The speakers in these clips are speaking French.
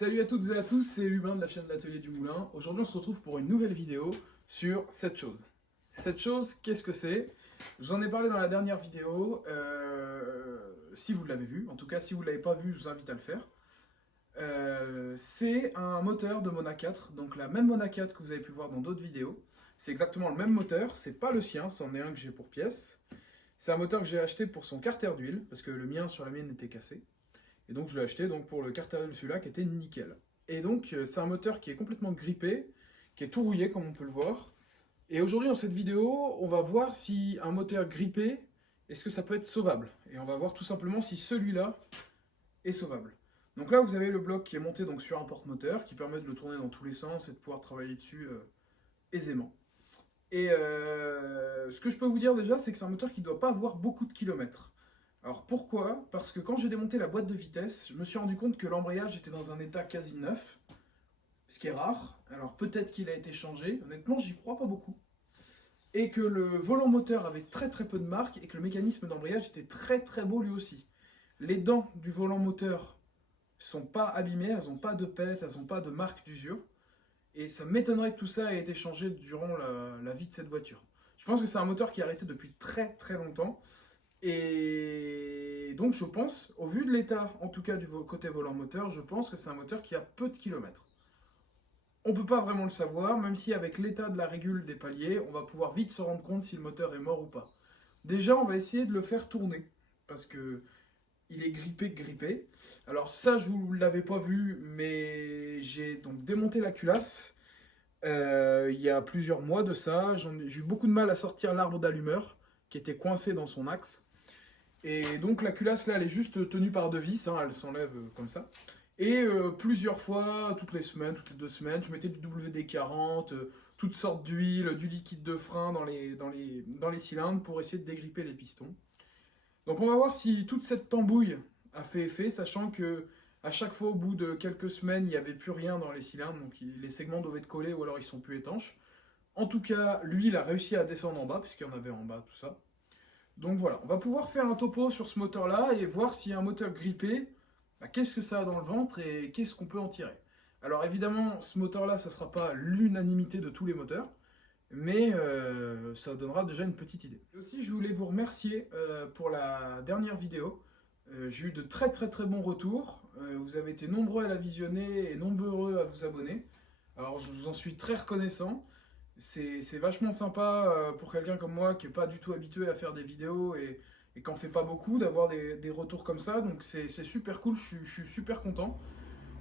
Salut à toutes et à tous, c'est Hubin de la chaîne L'Atelier du Moulin. Aujourd'hui on se retrouve pour une nouvelle vidéo sur cette chose. Cette chose, qu'est-ce que c'est? Je vous en ai parlé dans la dernière vidéo, si vous l'avez vu. En tout cas, si vous ne l'avez pas vu, je vous invite à le faire. C'est un moteur de Mona 4, donc la même Mona 4 que vous avez pu voir dans d'autres vidéos. C'est exactement le même moteur, c'est pas le sien, c'en est un que j'ai pour pièce. C'est un moteur que j'ai acheté pour son carter d'huile, parce que le mien sur la mienne était cassé. Et donc je l'ai acheté donc, pour le carter d'huile celui-là qui était nickel. Et donc c'est un moteur qui est complètement grippé, qui est tout rouillé comme on peut le voir. Et aujourd'hui dans cette vidéo, on va voir si un moteur grippé, est-ce que ça peut être sauvable? Et on va voir tout simplement si celui-là est sauvable. Donc là vous avez le bloc qui est monté donc, sur un porte-moteur qui permet de le tourner dans tous les sens et de pouvoir travailler dessus aisément. Et ce que je peux vous dire déjà, c'est que c'est un moteur qui ne doit pas avoir beaucoup de kilomètres. Alors pourquoi? Parce que quand j'ai démonté la boîte de vitesse, je me suis rendu compte que l'embrayage était dans un état quasi neuf, ce qui est rare. Alors peut-être qu'il a été changé, honnêtement j'y crois pas beaucoup. Et que le volant moteur avait très peu de marque et que le mécanisme d'embrayage était très beau lui aussi. Les dents du volant moteur sont pas abîmées, elles n'ont pas de pète, elles n'ont pas de marque d'usure. Et ça m'étonnerait que tout ça ait été changé durant la vie de cette voiture. Je pense que c'est un moteur qui est arrêté depuis très longtemps. Et donc je pense, au vu de l'état, en tout cas du côté volant moteur, je pense que c'est un moteur qui a peu de kilomètres. On ne peut pas vraiment le savoir, même si avec l'état de la régule des paliers, on va pouvoir vite se rendre compte si le moteur est mort ou pas. Déjà, on va essayer de le faire tourner, parce que il est grippé. Alors ça, je vous l'avais pas vu, mais j'ai donc démonté la culasse. Il y a plusieurs mois de ça, j'ai eu beaucoup de mal à sortir l'arbre d'allumeur, qui était coincé dans son axe. Et donc la culasse là, elle est juste tenue par deux vis, hein, elle s'enlève comme ça. Et plusieurs fois, toutes les semaines, toutes les 2 semaines, je mettais du WD-40, toutes sortes d'huile, du liquide de frein dans les cylindres pour essayer de dégripper les pistons. Donc on va voir si toute cette tambouille a fait effet, sachant que à chaque fois au bout de quelques semaines, il n'y avait plus rien dans les cylindres, donc les segments doivent être collés ou alors ils sont plus étanches. En tout cas, lui, il a réussi à descendre en bas, puisqu'il y en avait en bas, tout ça. Donc voilà, on va pouvoir faire un topo sur ce moteur-là et voir s'il y a un moteur grippé, bah, qu'est-ce que ça a dans le ventre et qu'est-ce qu'on peut en tirer. Alors évidemment, ce moteur-là, ça ne sera pas l'unanimité de tous les moteurs, mais ça donnera déjà une petite idée. Et aussi, je voulais vous remercier pour la dernière vidéo. J'ai eu de très bons retours. Vous avez été nombreux à la visionner et nombreux à vous abonner. Alors je vous en suis très reconnaissant. C'est vachement sympa pour quelqu'un comme moi qui n'est pas du tout habitué à faire des vidéos et qui n'en fait pas beaucoup, d'avoir des retours comme ça. Donc c'est super cool, je suis super content.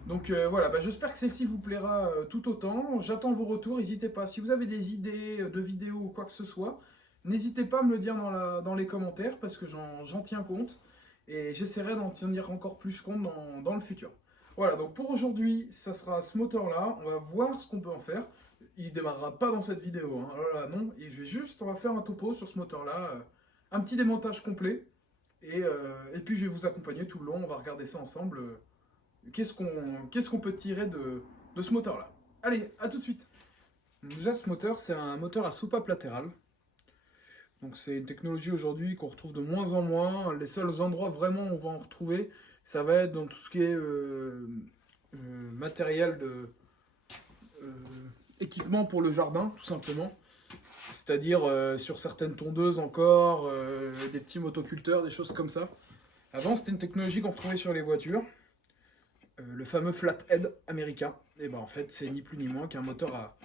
Donc voilà, bah, j'espère que celle-ci vous plaira tout autant. J'attends vos retours, n'hésitez pas. Si vous avez des idées de vidéos ou quoi que ce soit, n'hésitez pas à me le dire dans les commentaires parce que j'en tiens compte. Et j'essaierai d'en tenir encore plus compte dans le futur. Voilà, donc pour aujourd'hui, ça sera ce moteur-là. On va voir ce qu'on peut en faire. Il ne démarrera pas dans cette vidéo, hein. Oh là là, non. Et on va faire un topo sur ce moteur-là. Un petit démontage complet. Et puis je vais vous accompagner tout le long. On va regarder ça ensemble. Qu'est-ce qu'on peut tirer de ce moteur-là. Allez, à tout de suite. Déjà, ce moteur, c'est un moteur à soupape latérale. Donc c'est une technologie aujourd'hui qu'on retrouve de moins en moins. Les seuls endroits vraiment où on va en retrouver, ça va être dans tout ce qui est matériel de équipement pour le jardin, tout simplement. C'est-à-dire sur certaines tondeuses encore, des petits motoculteurs, des choses comme ça. Avant, c'était une technologie qu'on retrouvait sur les voitures. Le fameux flathead américain. Et ben en fait, c'est ni plus ni moins qu'un moteur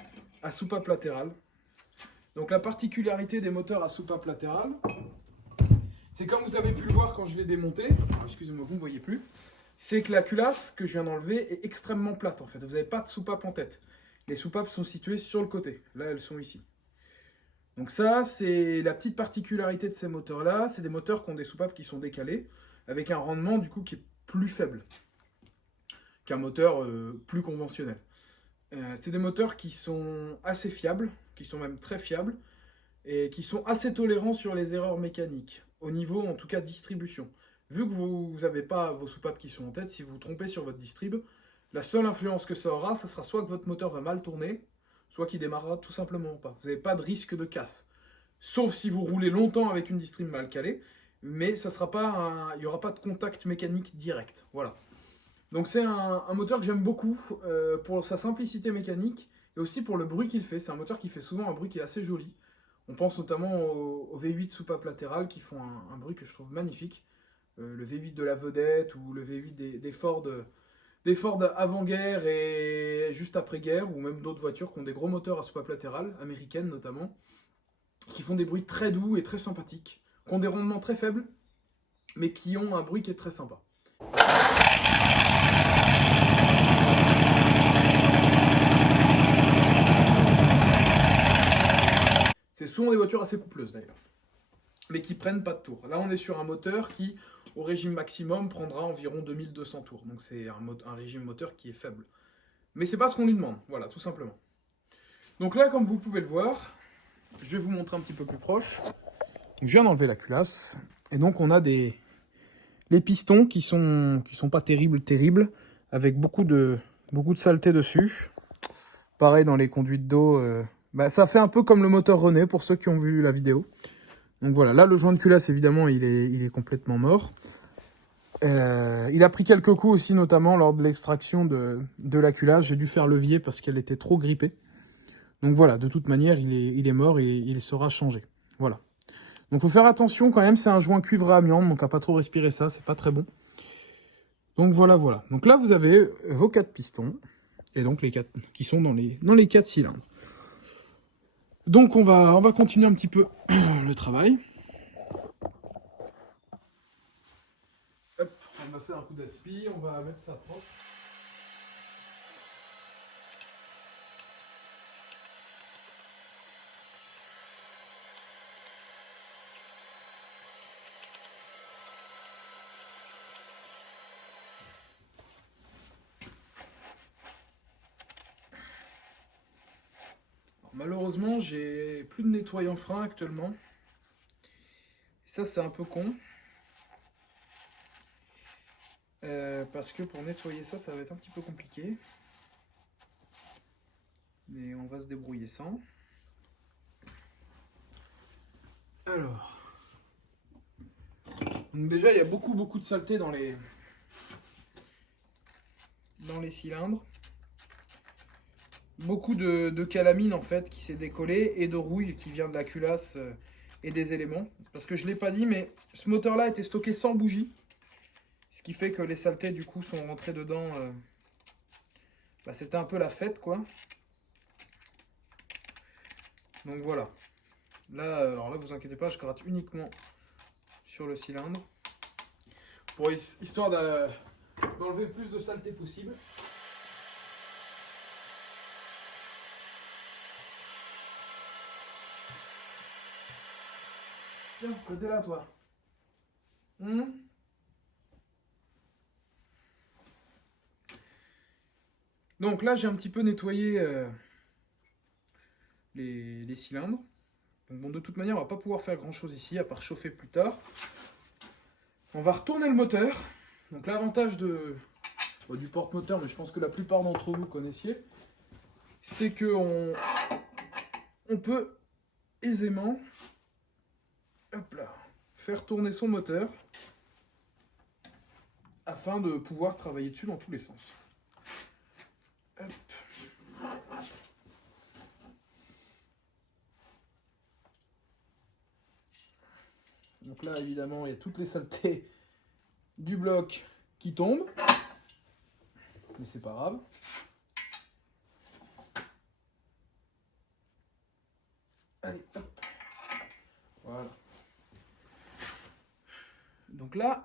à soupape latérale. Donc la particularité des moteurs à soupape latérale, c'est comme vous avez pu le voir quand je l'ai démonté, excusez-moi, vous ne voyez plus, c'est que la culasse que je viens d'enlever est extrêmement plate en fait. Vous n'avez pas de soupape en tête. Les soupapes sont situées sur le côté. Là, elles sont ici. Donc ça, c'est la petite particularité de ces moteurs-là. C'est des moteurs qui ont des soupapes qui sont décalées, avec un rendement du coup qui est plus faible qu'un moteur plus conventionnel. C'est des moteurs qui sont assez fiables, qui sont même très fiables, et qui sont assez tolérants sur les erreurs mécaniques, au niveau en tout cas distribution. Vu que vous n'avez pas vos soupapes qui sont en tête, si vous vous trompez sur votre distrib, la seule influence que ça aura, ça sera soit que votre moteur va mal tourner, soit qu'il démarrera tout simplement pas. Vous n'avez pas de risque de casse. Sauf si vous roulez longtemps avec une distrib mal calée, mais ça sera pas il n'y aura pas de contact mécanique direct. Voilà. Donc c'est un moteur que j'aime beaucoup pour sa simplicité mécanique et aussi pour le bruit qu'il fait. C'est un moteur qui fait souvent un bruit qui est assez joli. On pense notamment au V8 soupape latérale qui font un bruit que je trouve magnifique. Le V8 de la Vedette ou le V8 des Ford avant-guerre et juste après-guerre, ou même d'autres voitures qui ont des gros moteurs à soupape latérale, américaines notamment, qui font des bruits très doux et très sympathiques, qui ont des rendements très faibles, mais qui ont un bruit qui est très sympa. C'est souvent des voitures assez coupleuses d'ailleurs, mais qui prennent pas de tours. Là on est sur un moteur qui, au régime maximum, prendra environ 2200 tours. Donc c'est un régime moteur qui est faible. Mais c'est pas ce qu'on lui demande, voilà, tout simplement. Donc là, comme vous pouvez le voir, je vais vous montrer un petit peu plus proche. Donc, je viens d'enlever la culasse. Et donc on a les pistons qui sont pas terribles, avec beaucoup de saleté dessus. Pareil dans les conduites d'eau, ça fait un peu comme le moteur René pour ceux qui ont vu la vidéo. Donc voilà, là le joint de culasse évidemment il est complètement mort. Il a pris quelques coups aussi, notamment lors de l'extraction de la culasse. J'ai dû faire levier parce qu'elle était trop grippée. Donc voilà, de toute manière il est mort et il sera changé. Voilà. Donc faut faire attention quand même, c'est un joint cuivre à amiante, donc à pas trop respirer ça, c'est pas très bon. Donc voilà. Donc là vous avez vos 4 pistons, et donc les 4 qui sont dans les 4 cylindres. Donc on va continuer un petit peu le travail. Hop, on va faire un coup d'aspi, on va mettre ça propre. Malheureusement, j'ai plus de nettoyant frein actuellement. Ça, c'est un peu con. Parce que pour nettoyer ça, ça va être un petit peu compliqué. Mais on va se débrouiller sans. Alors. Donc déjà, il y a beaucoup de saleté dans les cylindres. Beaucoup de calamine en fait qui s'est décollé et de rouille qui vient de la culasse et des éléments. Parce que je ne l'ai pas dit, mais ce moteur là était stocké sans bougie, ce qui fait que les saletés du coup sont rentrées dedans. C'était un peu la fête quoi. Donc voilà. Là, alors là vous inquiétez pas, je gratte uniquement sur le cylindre pour histoire d'enlever le plus de saleté possible. Tiens, côté là, toi. Donc là, j'ai un petit peu nettoyé les cylindres. Donc bon, de toute manière, on va pas pouvoir faire grand chose ici, à part chauffer plus tard. On va retourner le moteur. Donc l'avantage du porte-moteur, mais je pense que la plupart d'entre vous connaissiez, c'est que on peut aisément faire tourner son moteur afin de pouvoir travailler dessus dans tous les sens. Hop. Donc là, évidemment, il y a toutes les saletés du bloc qui tombent. Mais c'est pas grave. Allez, hop. Voilà. Donc là,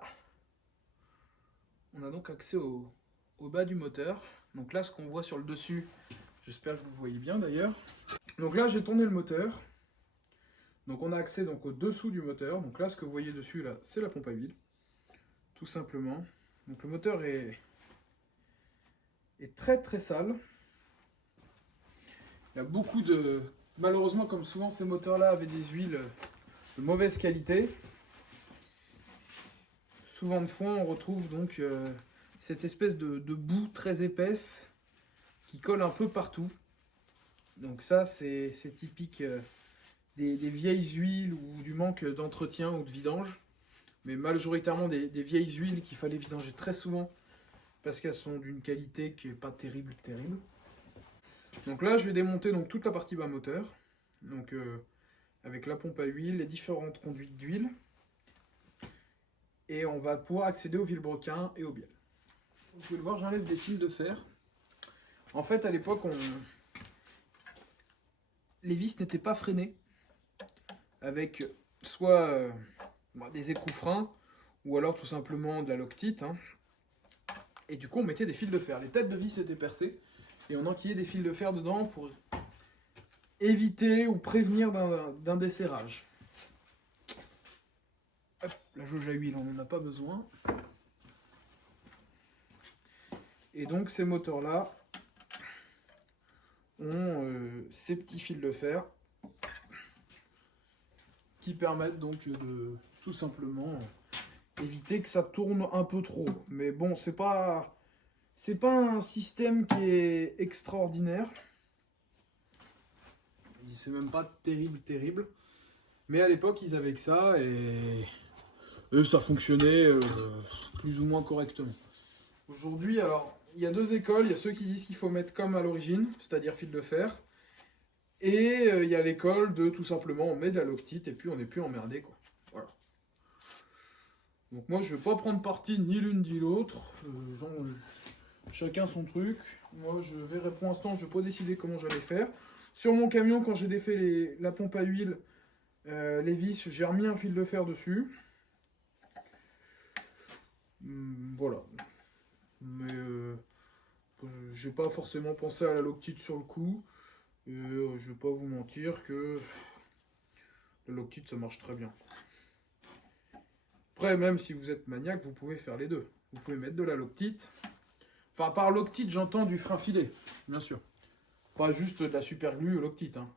on a donc accès au bas du moteur. Donc là, ce qu'on voit sur le dessus, j'espère que vous voyez bien d'ailleurs. Donc là, j'ai tourné le moteur. Donc on a accès donc au dessous du moteur. Donc là, ce que vous voyez dessus, là, c'est la pompe à huile. Tout simplement. Donc le moteur est très sale. Il y a beaucoup de... Malheureusement, comme souvent, ces moteurs-là avaient des huiles de mauvaise qualité. Souvent de foin, on retrouve donc cette espèce de boue très épaisse qui colle un peu partout. Donc ça, c'est typique des vieilles huiles ou du manque d'entretien ou de vidange. Mais majoritairement des vieilles huiles qu'il fallait vidanger très souvent parce qu'elles sont d'une qualité qui est pas terrible. Donc là, je vais démonter donc toute la partie bas moteur, donc avec la pompe à huile, les différentes conduites d'huile, et on va pouvoir accéder au vilebrequin et au bielle. Vous pouvez le voir, j'enlève des fils de fer. En fait, à l'époque, les vis n'étaient pas freinées avec soit des écrous-freins ou alors tout simplement de la loctite. Hein. Et du coup, on mettait des fils de fer. Les têtes de vis étaient percées et on enquillait des fils de fer dedans pour éviter ou prévenir d'un desserrage. Hop, la jauge à huile, on n'en a pas besoin. Et donc ces moteurs-là ont ces petits fils de fer qui permettent donc de tout simplement éviter que ça tourne un peu trop. Mais bon, c'est pas un système qui est extraordinaire. C'est même pas terrible. Mais à l'époque, ils avaient que ça et ça fonctionnait plus ou moins correctement. Aujourd'hui, alors, il y a deux écoles. Il y a ceux qui disent qu'il faut mettre comme à l'origine, c'est-à-dire fil de fer. Et il y a l'école de tout simplement on met de la loctite et puis on n'est plus emmerdé, quoi. Voilà. Donc moi, je vais pas prendre parti ni l'une ni l'autre. Chacun son truc. Moi, je verrai pour l'instant, je vais pas décider comment j'allais faire. Sur mon camion, quand j'ai défait la pompe à huile, les vis, j'ai remis un fil de fer dessus. Voilà. Mais j'ai pas forcément pensé à la loctite sur le coup. Et je vais pas vous mentir que la loctite, ça marche très bien. Après, même si vous êtes maniaque, vous pouvez faire les deux. Vous pouvez mettre de la loctite. Enfin, par loctite, j'entends du frein filet, bien sûr. Pas juste de la super glue loctite. Hein.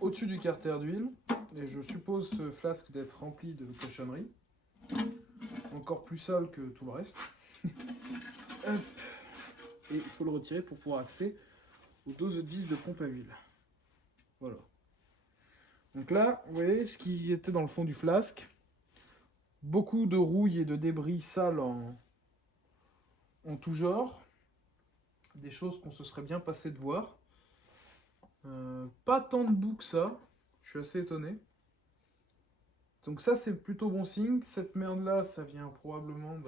Au-dessus du carter d'huile, et je suppose ce flasque d'être rempli de cochonneries, encore plus sale que tout le reste. Hop. Et il faut le retirer pour pouvoir accéder aux doses de vis de pompe à huile. Voilà. Donc là, vous voyez ce qui était dans le fond du flasque. Beaucoup de rouille et de débris sales en tout genre. Des choses qu'on se serait bien passé de voir. Pas tant de boue que ça. Je suis assez étonné. Donc ça, c'est plutôt bon signe. Cette merde-là, ça vient probablement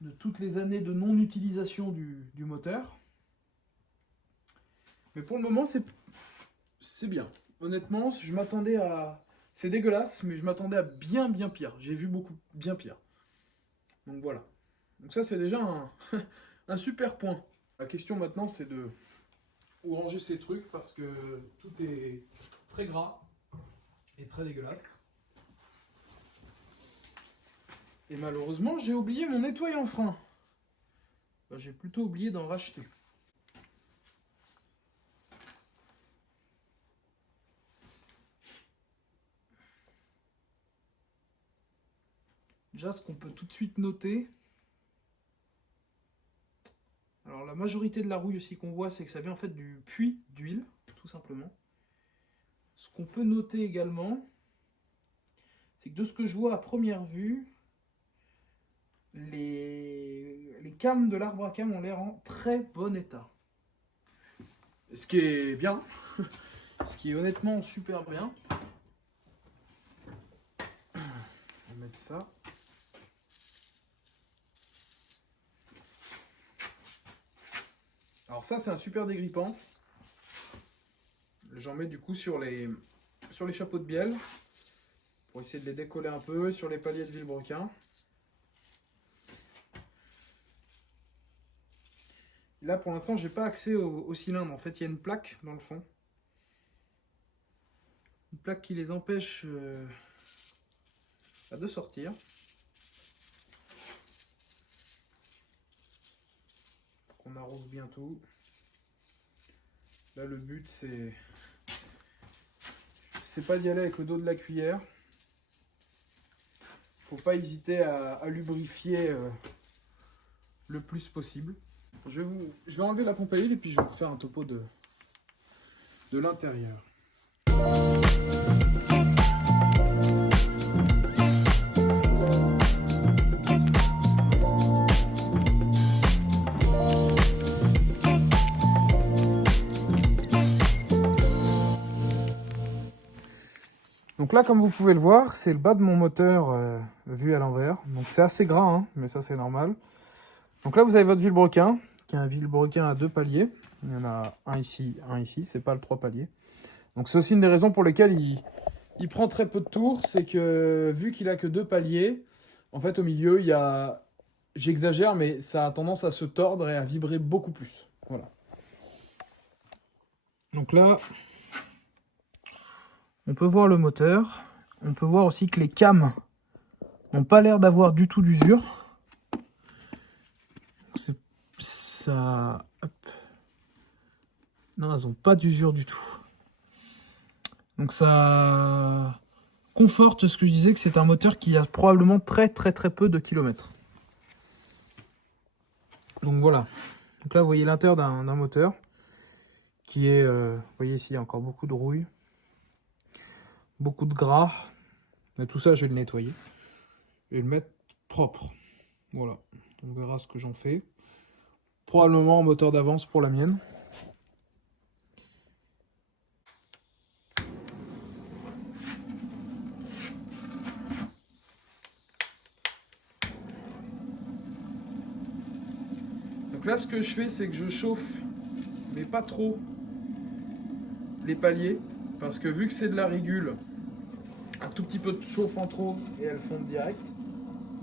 de toutes les années de non-utilisation du moteur. Mais pour le moment, c'est bien. Honnêtement, je m'attendais à... C'est dégueulasse, mais je m'attendais à bien pire. J'ai vu beaucoup bien pire. Donc voilà. Donc ça, c'est déjà un super point. La question maintenant, c'est de où ranger ces trucs parce que tout est très gras et très dégueulasse. Et malheureusement, j'ai oublié mon nettoyant frein. Enfin, j'ai plutôt oublié d'en racheter. Déjà, ce qu'on peut tout de suite noter, alors la majorité de la rouille aussi qu'on voit, c'est que ça vient en fait du puits d'huile, tout simplement. Ce qu'on peut noter également, c'est que de ce que je vois à première vue, les cames de l'arbre à cam ont l'air en très bon état. Ce qui est bien, ce qui est honnêtement super bien. On va mettre ça. Alors ça, c'est un super dégrippant. J'en mets du coup sur les chapeaux de bielle pour essayer de les décoller un peu, sur les paliers de vilebrequin. Là, pour l'instant, j'ai pas accès au cylindre. En fait, il y a une plaque dans le fond. Une plaque qui les empêche de sortir. On arrose bien tout. Là, le but, c'est c'est pas d'y aller avec le dos de la cuillère. Faut pas hésiter à lubrifier le plus possible. Je vais enlever la pompe à huile et puis je vais vous faire un topo de l'intérieur. Donc là, comme vous pouvez le voir, c'est le bas de mon moteur vu à l'envers. Donc c'est assez gras, hein, mais ça c'est normal. Donc là, vous avez votre vilebrequin, qui est un vilebrequin à 2 paliers. Il y en a un ici, c'est pas le 3 paliers. Donc c'est aussi une des raisons pour lesquelles il prend très peu de tours, c'est que vu qu'il a que 2 paliers, en fait au milieu, il y a... J'exagère, mais ça a tendance à se tordre et à vibrer beaucoup plus. Voilà. Donc là, on peut voir le moteur. On peut voir aussi que les cames n'ont pas l'air d'avoir du tout d'usure. Ça... Hop. Non, elles n'ont pas d'usure du tout. Donc ça conforte ce que je disais, que c'est un moteur qui a probablement très peu de kilomètres. Donc voilà. Donc là, vous voyez l'intérieur d'un moteur qui est... vous voyez ici, il y a encore beaucoup de rouille. Beaucoup de gras. Mais tout ça, je vais le nettoyer. Et le mettre propre. Voilà. On verra ce que j'en fais. Probablement en moteur d'avance pour la mienne. Donc là, ce que je fais, c'est que je chauffe, mais pas trop, les paliers. Parce que vu que c'est de la régule, un tout petit peu de chauffe en trop et elles fondent direct.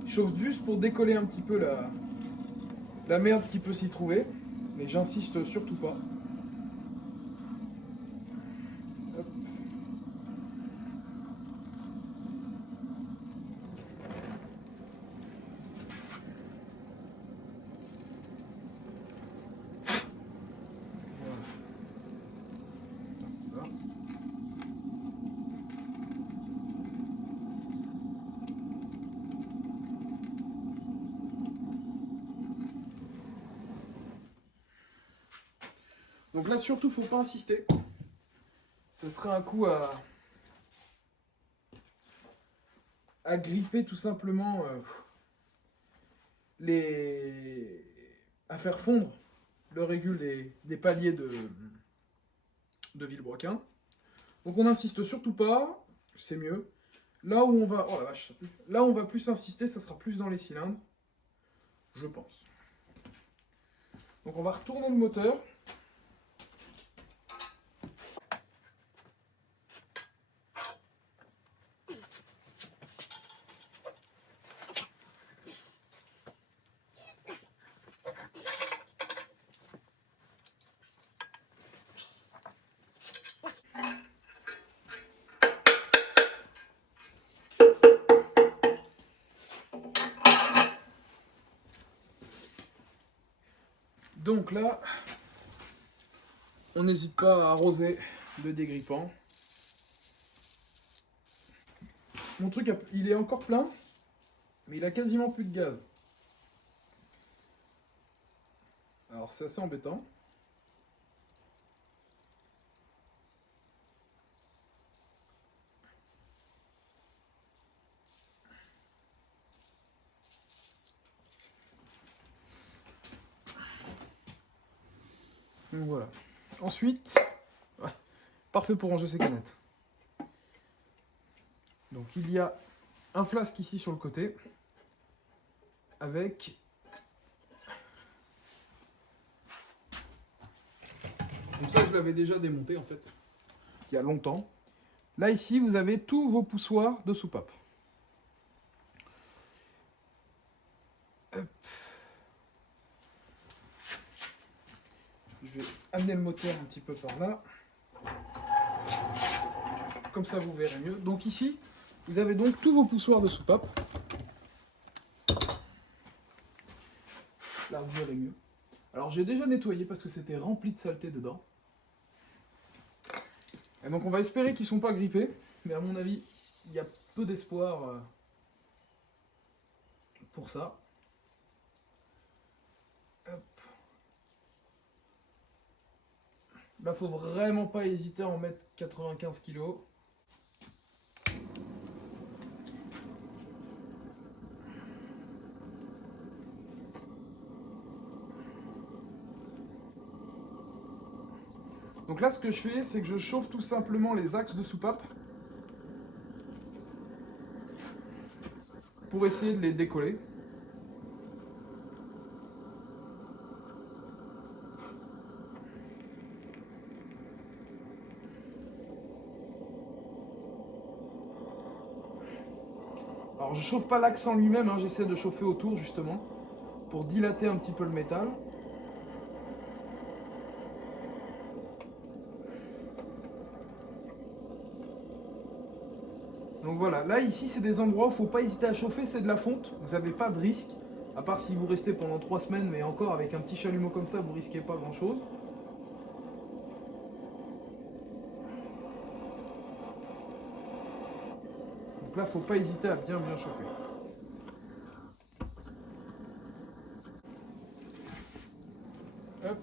Je chauffe juste pour décoller un petit peu la merde qui peut s'y trouver. Mais j'insiste surtout pas. Hop. Voilà. Donc là, surtout, faut pas insister. Ce serait un coup à gripper tout simplement à faire fondre le régule des paliers de vilebrequin. Donc on n'insiste surtout pas, c'est mieux. Là où on va, oh la vache, là où on va plus insister, ça sera plus dans les cylindres, je pense. Donc on va retourner le moteur. Donc là, on n'hésite pas à arroser le dégrippant. Mon truc, il est encore plein, mais il a quasiment plus de gaz. Alors c'est assez embêtant. Donc voilà. Ensuite, ouais, parfait pour ranger ses canettes. Donc il y a un flasque ici sur le côté, avec donc ça je l'avais déjà démonté en fait, il y a longtemps. Là ici vous avez tous vos poussoirs de soupape. Hop. Je vais amener le moteur un petit peu par là. Comme ça vous verrez mieux. Donc ici, vous avez donc tous vos poussoirs de soupape. Là vous verrez mieux. Alors j'ai déjà nettoyé parce que c'était rempli de saleté dedans. Et donc on va espérer qu'ils ne sont pas grippés, mais à mon avis, il y a peu d'espoir pour ça. Hop. Là, faut vraiment pas hésiter à en mettre 95 kg. Donc là, ce que je fais, c'est que je chauffe tout simplement les axes de soupape pour essayer de les décoller. Alors je chauffe pas l'axe en lui-même, hein, j'essaie de chauffer autour justement pour dilater un petit peu le métal. Donc voilà, là ici c'est des endroits où il ne faut pas hésiter à chauffer, c'est de la fonte, vous n'avez pas de risque, à part si vous restez pendant 3 semaines, mais encore avec un petit chalumeau comme ça, vous risquez pas grand chose. Donc là, il ne faut pas hésiter à bien chauffer. Hop.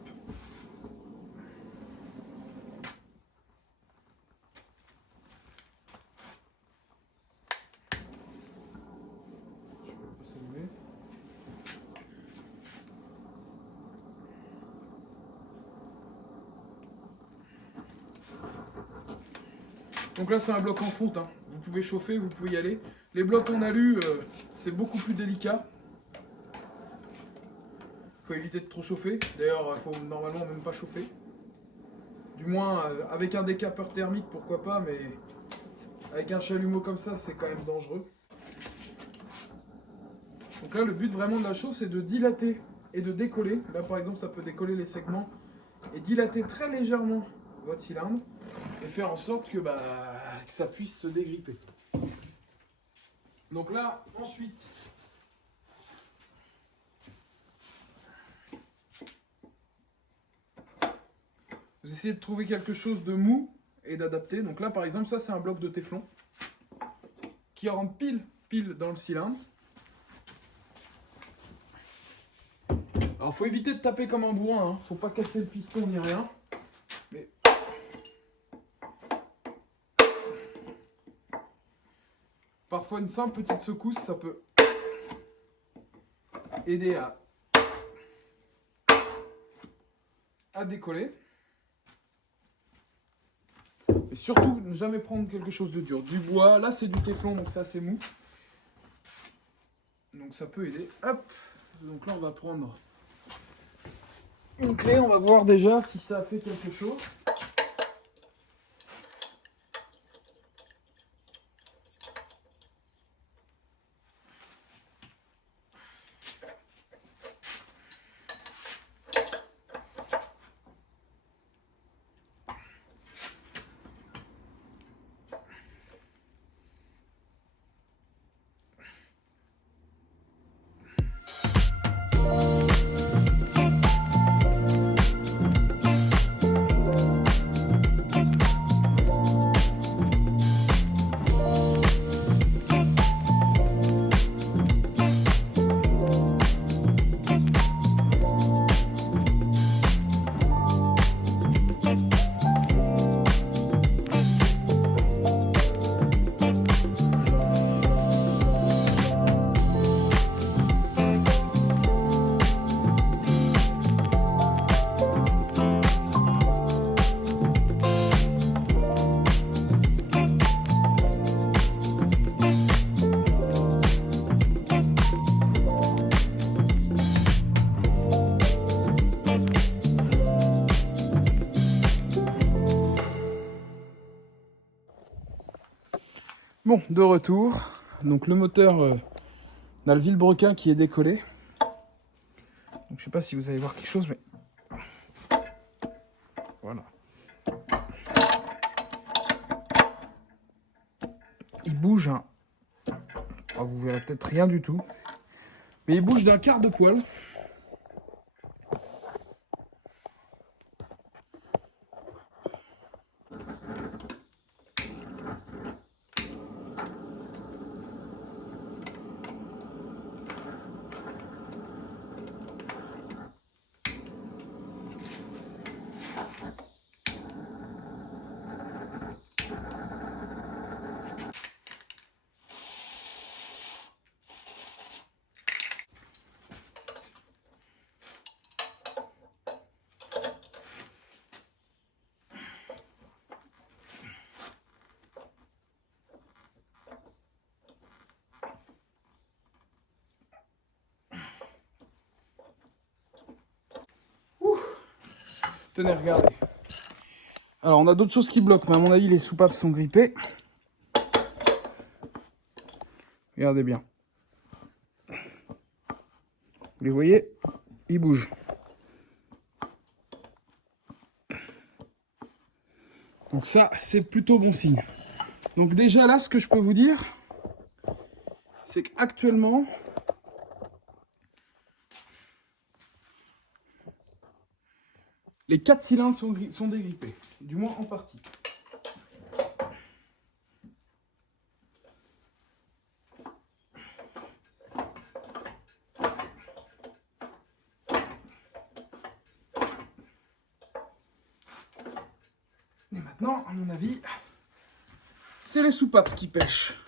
Donc là c'est un bloc en fonte, hein. Vous pouvez chauffer, vous pouvez y aller. Les blocs en alu, c'est beaucoup plus délicat. Il faut éviter de trop chauffer. D'ailleurs, il faut normalement même pas chauffer. Du moins, avec un décapeur thermique, pourquoi pas, mais avec un chalumeau comme ça, c'est quand même dangereux. Donc là, le but vraiment de la chauffe, c'est de dilater et de décoller. Là, par exemple, ça peut décoller les segments et dilater très légèrement votre cylindre et faire en sorte que ça puisse se dégripper. Donc là, ensuite, vous essayez de trouver quelque chose de mou et d'adapter. Donc là, par exemple, ça, c'est un bloc de téflon qui rentre pile dans le cylindre. Alors, il faut éviter de taper comme un bourrin, hein. Faut pas casser le piston ni rien. Mais parfois, une simple petite secousse, ça peut aider à décoller. Et surtout, ne jamais prendre quelque chose de dur. Du bois, là c'est du téflon, donc ça c'est mou. Donc ça peut aider. Hop. Donc là on va prendre une clé, on va voir déjà si ça a fait quelque chose. Bon, de retour. Donc le moteur, on a le vilebrequin qui est décollé. Donc je sais pas si vous allez voir quelque chose, mais voilà. Il bouge. Hein. Oh, vous verrez peut-être rien du tout, mais il bouge d'un quart de poil. Tenez, regardez. Alors, on a d'autres choses qui bloquent, mais à mon avis, les soupapes sont grippées. Regardez bien. Vous les voyez? Ils bougent. Donc ça, c'est plutôt bon signe. Donc déjà là, ce que je peux vous dire, c'est qu'actuellement, les 4 cylindres sont dégrippés, du moins en partie. Et maintenant, à mon avis, c'est les soupapes qui pêchent.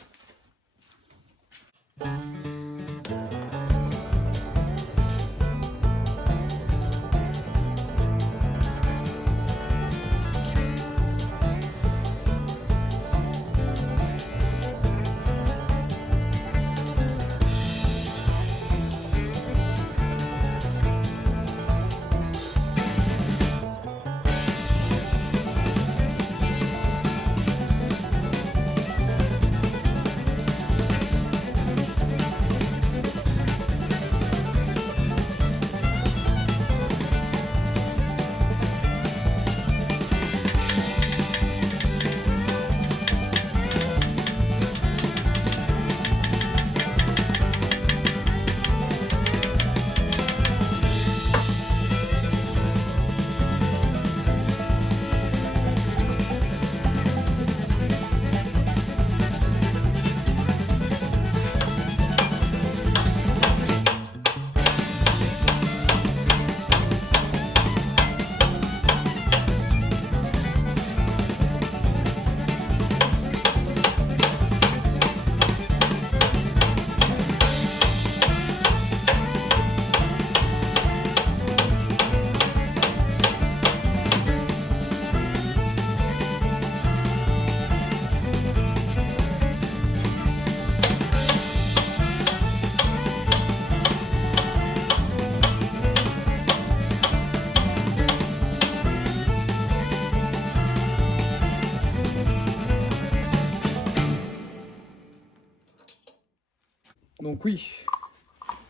Donc oui,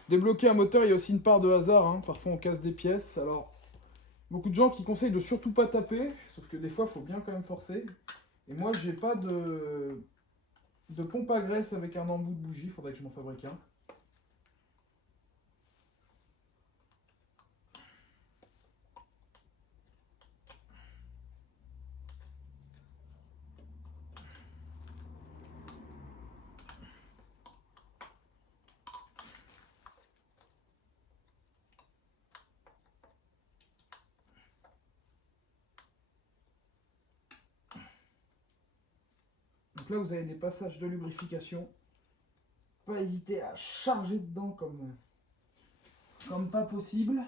débloquer un moteur, il y a aussi une part de hasard, hein. Parfois on casse des pièces. Alors, beaucoup de gens qui conseillent de surtout pas taper, sauf que des fois, il faut bien quand même forcer. Et moi, j'ai pas de pompe à graisse avec un embout de bougie, il faudrait que je m'en fabrique un. Donc là, vous avez des passages de lubrification. Pas hésiter à charger dedans comme pas possible.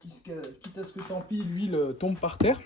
Quitte à ce que tant pis, l'huile tombe par terre.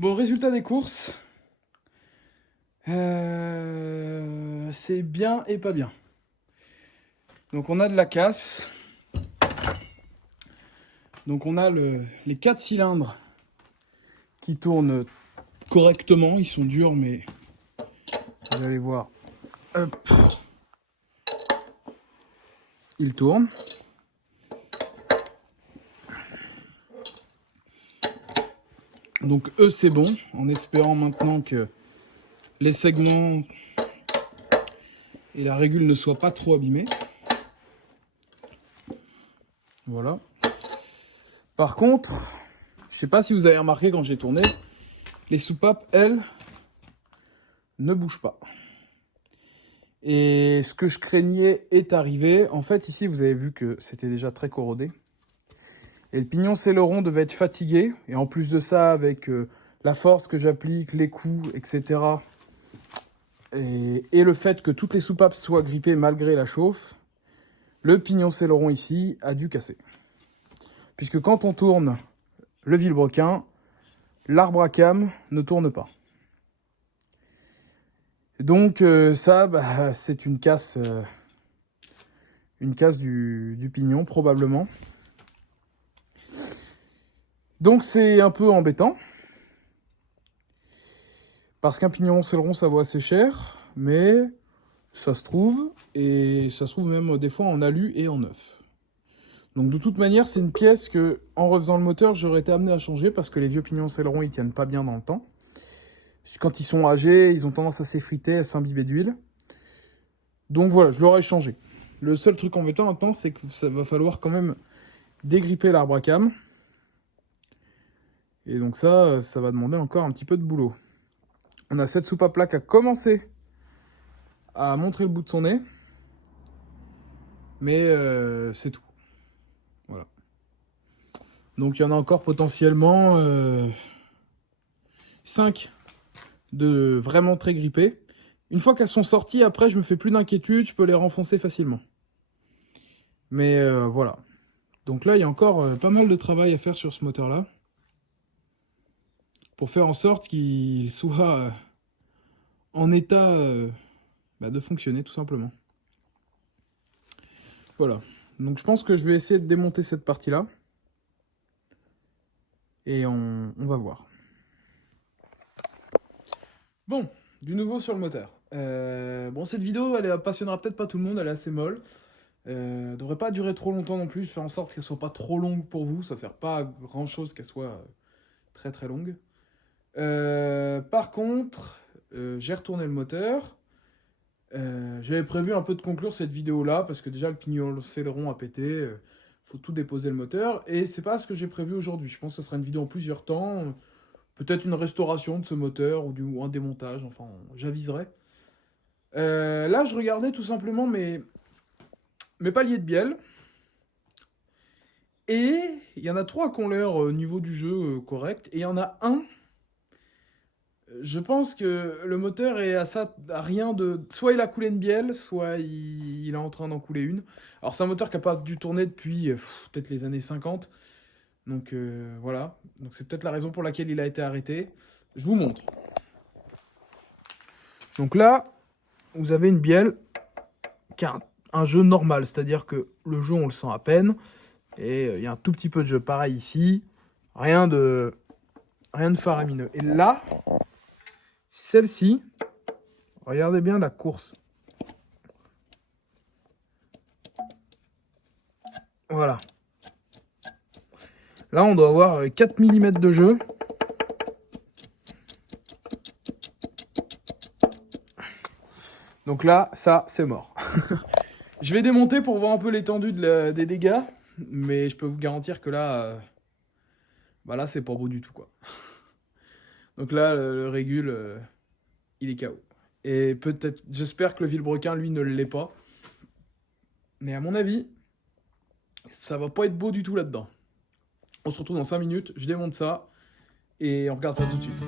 Bon, résultat des courses. C'est bien et pas bien. Donc on a de la casse. Donc on a les 4 cylindres qui tournent correctement. Ils sont durs, mais vous allez voir. Hop. Ils tournent. Donc eux c'est bon, en espérant maintenant que les segments et la régule ne soient pas trop abîmés. Voilà. Par contre, je sais pas si vous avez remarqué quand j'ai tourné, les soupapes, elles, ne bougent pas. Et ce que je craignais est arrivé. En fait, ici, vous avez vu que c'était déjà très corrodé. Et le pignon aileron devait être fatigué. Et en plus de ça, avec la force que j'applique, les coups, etc. Et le fait que toutes les soupapes soient grippées malgré la chauffe, le pignon aileron ici a dû casser. Puisque quand on tourne le vilebrequin, l'arbre à cames ne tourne pas. Donc ça, c'est une casse du pignon probablement. Donc c'est un peu embêtant. Parce qu'un pignon aileron, ça vaut assez cher, mais ça se trouve, et ça se trouve même des fois en alu et en neuf. Donc de toute manière, c'est une pièce que, en refaisant le moteur, j'aurais été amené à changer parce que les vieux pignons ailerons, ils tiennent pas bien dans le temps. Quand ils sont âgés, ils ont tendance à s'effriter, à s'imbiber d'huile. Donc voilà, je l'aurais changé. Le seul truc embêtant maintenant, c'est que ça va falloir quand même dégripper l'arbre à cames. Et donc ça va demander encore un petit peu de boulot. On a cette soupape là qui a commencé à montrer le bout de son nez. Mais c'est tout. Voilà. Donc il y en a encore potentiellement 5 de vraiment très grippés. Une fois qu'elles sont sorties, après je me fais plus d'inquiétude, je peux les renfoncer facilement. Mais voilà. Donc là il y a encore pas mal de travail à faire sur ce moteur là. Pour faire en sorte qu'il soit en état de fonctionner tout simplement. Voilà. Donc je pense que je vais essayer de démonter cette partie là. Et on va voir. Bon, du nouveau sur le moteur. Bon, cette vidéo, elle passionnera peut-être pas tout le monde, elle est assez molle. Devrait pas durer trop longtemps non plus, faire en sorte qu'elle soit pas trop longue pour vous. Ça sert pas à grand chose qu'elle soit très très longue. Par contre, j'ai retourné le moteur. J'avais prévu un peu de conclure cette vidéo là parce que déjà le pignon aileron a pété. Faut tout déposer le moteur et c'est pas ce que j'ai prévu aujourd'hui. Je pense que ce sera une vidéo en plusieurs temps. Peut-être une restauration de ce moteur ou un démontage, enfin j'aviserai. Là je regardais tout simplement mes paliers de bielle. Et il y en a 3 qui ont l'air au niveau du jeu correct. Et il y en a un, je pense que le moteur est à rien de... Soit il a coulé une bielle, soit il est en train d'en couler une. Alors c'est un moteur qui n'a pas dû tourner depuis peut-être les années 50. Donc voilà, donc c'est peut-être la raison pour laquelle il a été arrêté. Je vous montre. Donc là, vous avez une bielle qui a un jeu normal, c'est-à-dire que le jeu on le sent à peine, et il y a un tout petit peu de jeu. Pareil ici, rien de faramineux. Et là, celle-ci, regardez bien la course. Voilà. Là, on doit avoir 4 mm de jeu. Donc là, ça, c'est mort. Je vais démonter pour voir un peu l'étendue des dégâts. Mais je peux vous garantir que là, là, c'est pas beau du tout, quoi. Donc là, le régule, il est KO. Et peut-être, j'espère que le vilebrequin, lui, ne l'est pas. Mais à mon avis, ça va pas être beau du tout là-dedans. On se retrouve dans 5 minutes, je démonte ça, et on regarde ça tout de suite.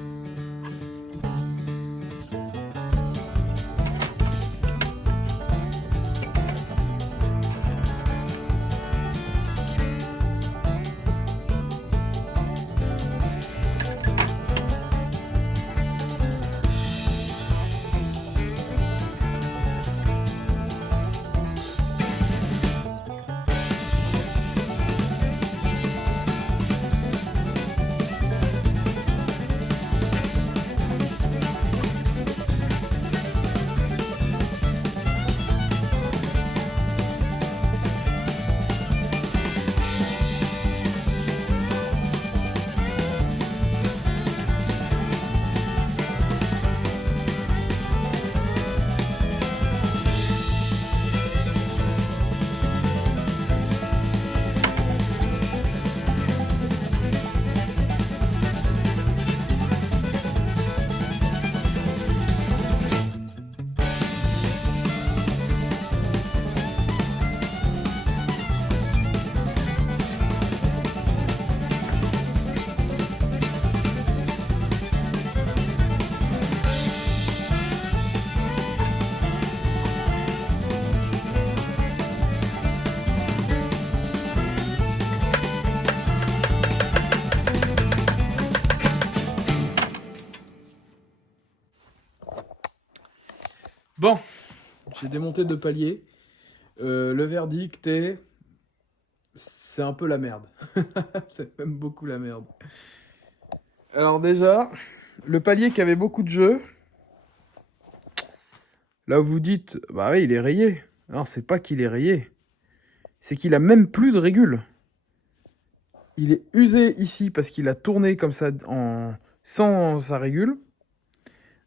J'ai démonté 2 paliers. Le verdict est... C'est un peu la merde. C'est même beaucoup la merde. Alors déjà, le palier qui avait beaucoup de jeux, là vous dites, bah oui, il est rayé. Alors c'est pas qu'il est rayé, c'est qu'il a même plus de régule. Il est usé ici parce qu'il a tourné comme ça sans sa régule.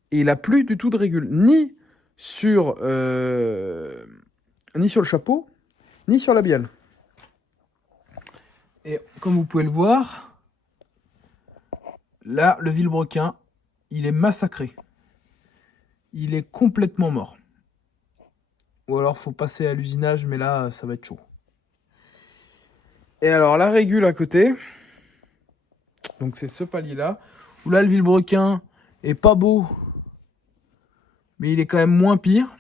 Et il a plus du tout de régule, ni sur le chapeau, ni sur la bielle. Et comme vous pouvez le voir, là, le vilebrequin, il est massacré. Il est complètement mort. Ou alors, faut passer à l'usinage, mais là, ça va être chaud. Et alors, la régule à côté, donc c'est ce palier-là, où là, le vilebrequin est pas beau, mais il est quand même moins pire.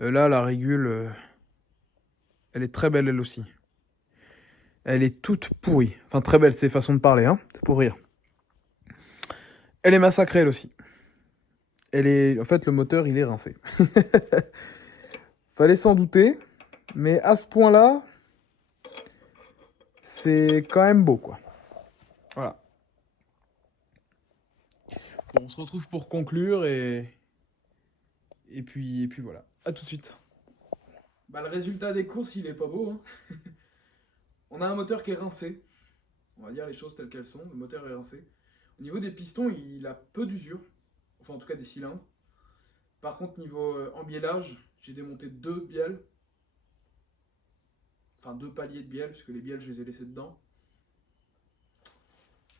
Là, la régule, elle est très belle, elle aussi. Elle est toute pourrie. Enfin, très belle, c'est façon de parler, hein, c'est pour rire. Elle est massacrée, elle aussi. En fait, le moteur, il est rincé. Fallait s'en douter, mais à ce point-là, c'est quand même beau, quoi. Voilà. Bon, on se retrouve pour conclure et puis voilà. À tout de suite. Bah, le résultat des courses, il est pas beau, hein. On a un moteur qui est rincé. On va dire les choses telles qu'elles sont. Le moteur est rincé. Au niveau des pistons, il a peu d'usure. Enfin, en tout cas, des cylindres. Par contre, niveau embiellage, j'ai démonté 2 bielles. Enfin, 2 paliers de bielles, puisque les bielles, je les ai laissées dedans.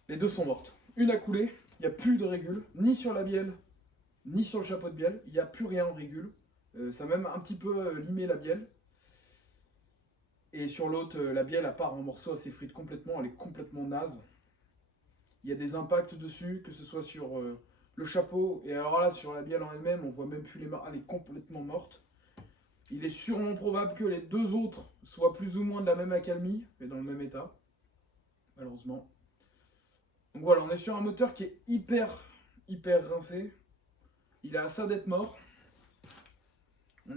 Les 2 sont mortes. Une a coulé, il n'y a plus de régule, ni sur la bielle, ni sur le chapeau de bielle. Il n'y a plus rien en régule. Ça a même un petit peu limé la bielle. Et sur l'autre, la bielle, à part en morceaux, elle s'effrite complètement, elle est complètement naze. Il y a des impacts dessus, que ce soit sur le chapeau, et alors là, sur la bielle en elle-même, on voit même plus les marques, elle est complètement morte. Il est sûrement probable que les 2 autres soient plus ou moins de la même accalmie, mais dans le même état, malheureusement. Donc voilà, on est sur un moteur qui est hyper rincé. Il a ça d'être mort.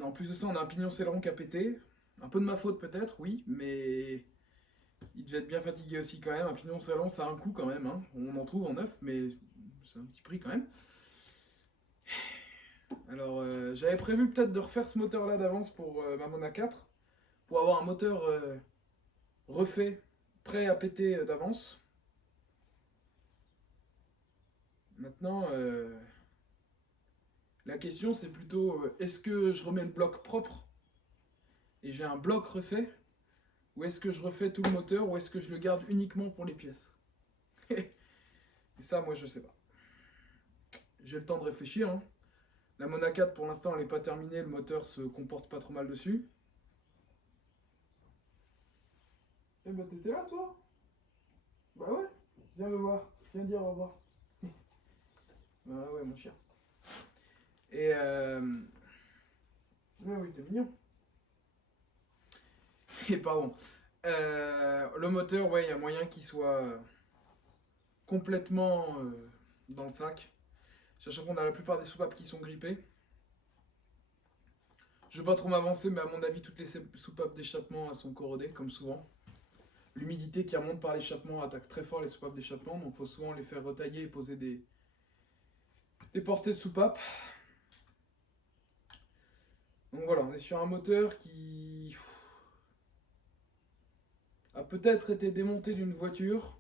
En plus de ça, on a un pignon céleron qui a pété. Un peu de ma faute peut-être, oui, mais il devait être bien fatigué aussi quand même. Un pignon céleron, ça a un coût quand même, hein. On en trouve en neuf, mais c'est un petit prix quand même. Alors, j'avais prévu peut-être de refaire ce moteur-là d'avance pour ma Mona 4, pour avoir un moteur refait, prêt à péter d'avance. Maintenant, la question c'est plutôt, est-ce que je remets le bloc propre et j'ai un bloc refait, ou est-ce que je refais tout le moteur, ou est-ce que je le garde uniquement pour les pièces? Et ça, moi, je sais pas. J'ai le temps de réfléchir, hein. La Mona 4, pour l'instant, elle n'est pas terminée, le moteur se comporte pas trop mal dessus. Eh ben, t'étais là, toi? Bah ouais, viens me voir, viens dire au revoir. Ah ouais, mon chien. Et ouais, oui, t'es mignon. Et pardon. Le moteur, ouais, il y a moyen qu'il soit complètement dans le sac. Sachant qu'on a la plupart des soupapes qui sont grippées. Je vais pas trop m'avancer, mais à mon avis, toutes les soupapes d'échappement sont corrodées, comme souvent. L'humidité qui remonte par l'échappement attaque très fort les soupapes d'échappement, donc il faut souvent les faire retailler et poser des portées de soupapes. Donc voilà, on est sur un moteur qui a peut-être été démonté d'une voiture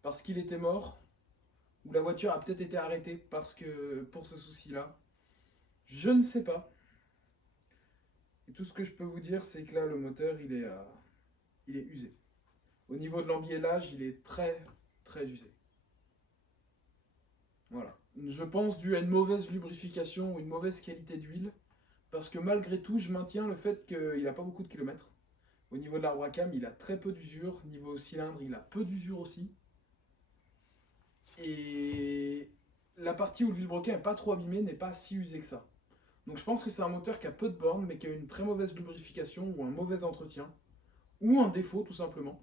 parce qu'il était mort, ou la voiture a peut-être été arrêtée pour ce souci-là. Je ne sais pas. Et tout ce que je peux vous dire, c'est que là, le moteur, il est usé. Au niveau de l'embiellage, il est très usé. Voilà. Je pense dû à une mauvaise lubrification ou une mauvaise qualité d'huile, parce que malgré tout, je maintiens le fait qu'il n'a pas beaucoup de kilomètres. Au niveau de l'arbre à cam, il a très peu d'usure. Niveau cylindre, il a peu d'usure aussi. Et la partie où le vilebrequin n'est pas trop abîmé n'est pas si usé que ça. Donc je pense que c'est un moteur qui a peu de bornes, mais qui a une très mauvaise lubrification ou un mauvais entretien, ou un défaut tout simplement.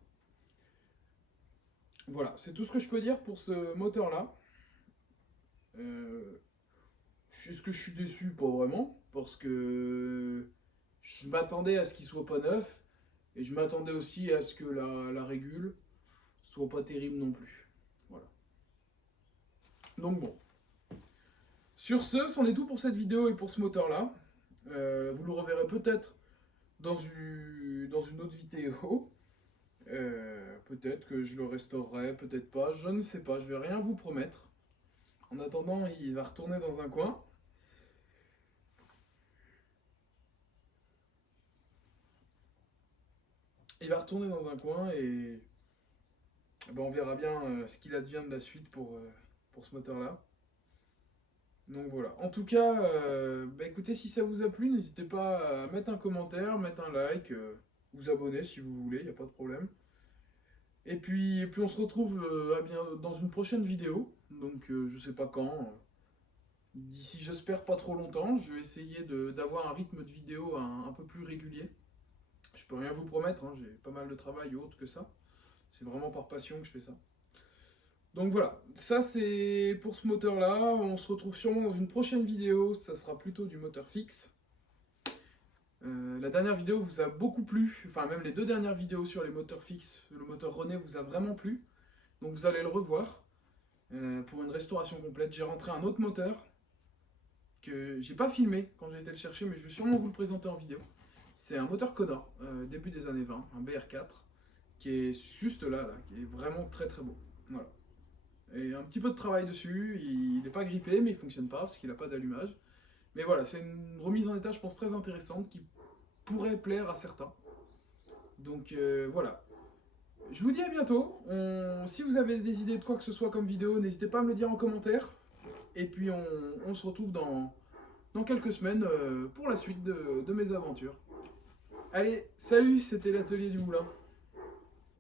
Voilà, c'est tout ce que je peux dire pour ce moteur-là. Est-ce que je suis déçu? Pas vraiment, parce que je m'attendais à ce qu'il soit pas neuf, et je m'attendais aussi à ce que la régule soit pas terrible non plus. Voilà. Donc bon. Sur ce, c'en est tout pour cette vidéo et pour ce moteur-là. Vous le reverrez peut-être dans une autre vidéo. Peut-être que je le restaurerai, peut-être pas, je ne sais pas, je vais rien vous promettre. En attendant, il va retourner dans un coin. Il va retourner dans un coin et ben, on verra bien ce qu'il advient de la suite pour ce moteur-là. Donc voilà. En tout cas, bah écoutez, si ça vous a plu, n'hésitez pas à mettre un commentaire, mettre un like, vous abonner si vous voulez, il n'y a pas de problème. Et puis on se retrouve dans une prochaine vidéo. Donc je sais pas quand. D'ici j'espère pas trop longtemps. Je vais essayer d'avoir un rythme de vidéo un peu plus régulier. Je peux rien vous promettre, hein, j'ai pas mal de travail ou autre que ça. C'est vraiment par passion que je fais ça. Donc voilà, ça c'est pour ce moteur-là. On se retrouve sûrement dans une prochaine vidéo. Ça sera plutôt du moteur fixe. La dernière vidéo vous a beaucoup plu. Enfin, même les deux dernières vidéos sur les moteurs fixes. Le moteur René vous a vraiment plu. Donc vous allez le revoir pour une restauration complète. J'ai rentré un autre moteur que j'ai pas filmé quand j'ai été le chercher, mais je vais sûrement vous le présenter en vidéo. C'est un moteur Connor, début des années 20, un BR4, qui est juste là, qui est vraiment très très beau. Voilà. Et un petit peu de travail dessus, il n'est pas grippé, mais il fonctionne pas parce qu'il n'a pas d'allumage. Mais voilà, c'est une remise en état, je pense, très intéressante qui pourrait plaire à certains. Donc voilà. Je vous dis à bientôt. Si vous avez des idées de quoi que ce soit comme vidéo, n'hésitez pas à me le dire en commentaire. Et puis on se retrouve dans quelques semaines pour la suite de mes aventures. Allez, salut, c'était l'atelier du moulin.